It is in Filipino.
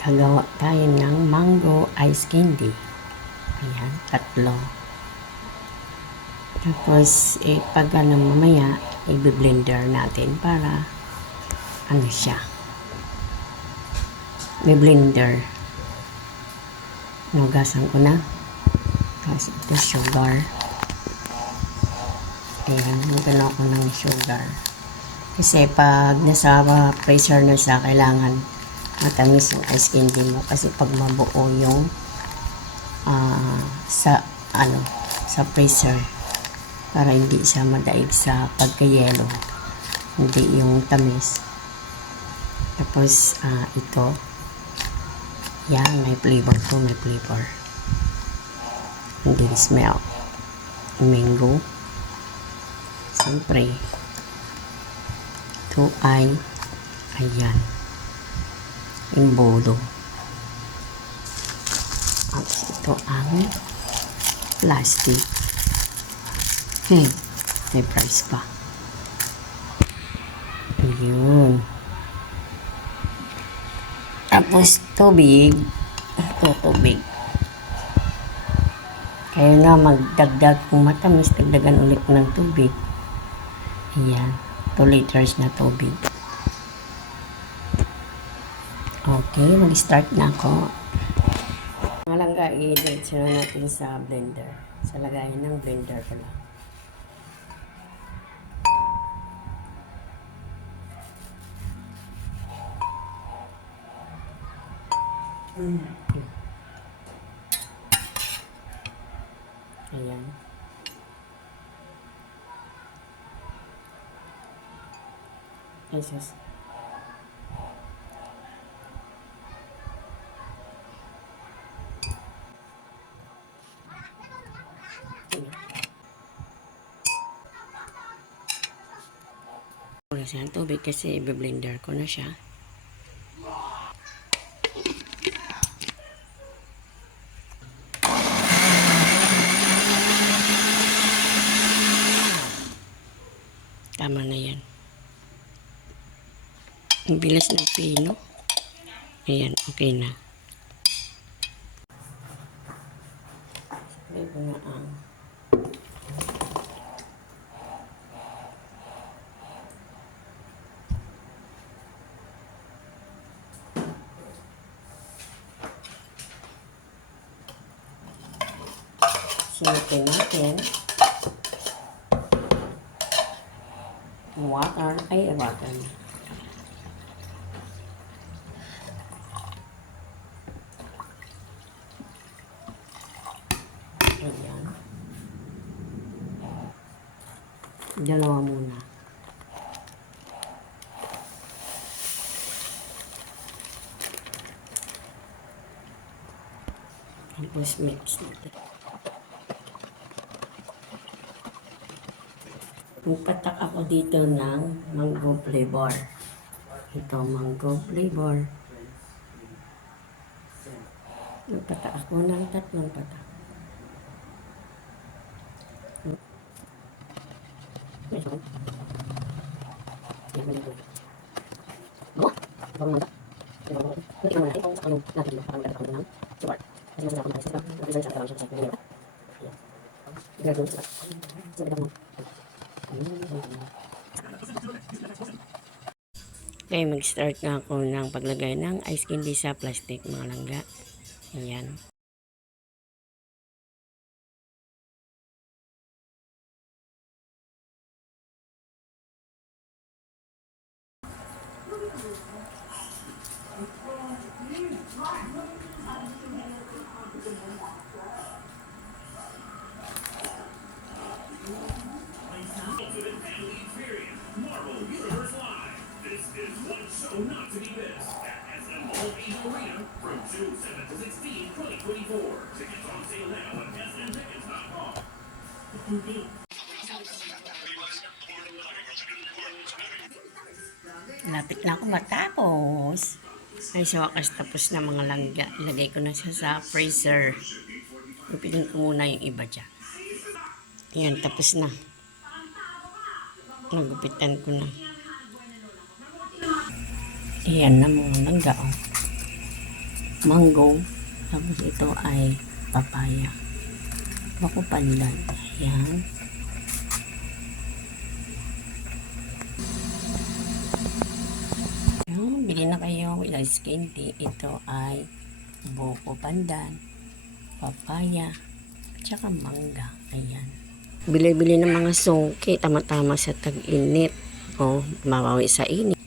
Gagawa tayo ng mango ice candy. Ayan, 3. Tapos, pag mamaya, i-blender natin para siya. May blender. Nugasan ko na. Tapos ito, sugar. Ayan, magano ako ng sugar. Kasi pag nasa freezer na siya, kailangan matamis yung ice candy mo. Kasi pag mabuo yung sa freezer, para hindi siya madaig sa pagka-yelo, hindi yung tamis. Tapos ito, yan, may flavor to, may flavor. Hindi smell mango. Siyempre ito ay ayan, imbodo. At ito ang plastic. May price pa. Ayun. Tapos tubig. Ito, tubig. Kaya na magdagdag kung matamis, dagdagan ulit ng tubig. Ayan. 2 liters na tubig. Okay, mag-start na ako. Malangga, i-diretso na natin sa blender. Sa lagayan ng blender ko lang. Ayan. Jesus. Wala siyang tubig kasi i-blender ko na siya. Tama na yan. Ang bilis ng pino. Ayan, okay na. Sabay ko na ang sinutin natin. Water. Ayan. Dalawa muna. Tapos mix natin. Magpatak ako dito ng mango flavor. Ito, mango flavor. Magpatak ako ng 3 patak. Okay, mag-start na ako ng paglagay ng ice candy sa plastic, mga langga. Ayan. Not to be missed at SMO Arena from June 7 to 16, 2024. Tickets on sale now at smtickets.com. Lapit na ako matapos. Ay, sa wakas tapos na, mga langga. Ilagay ko na siya sa freezer. Ipilin ko muna yung iba dyan. Ayan, tapos na. Nagupitan ko na. Ayan na, mga langga. Oh. mango. Tapos ito ay papaya. Bako pandan. Ayan. Bili na kayo with ice candy. Ito ay buko pandan, papaya, at saka mangga. Ayan. Bili-bili ng mga sungki. Tama-tama sa tag-init. O, mawawi sa init.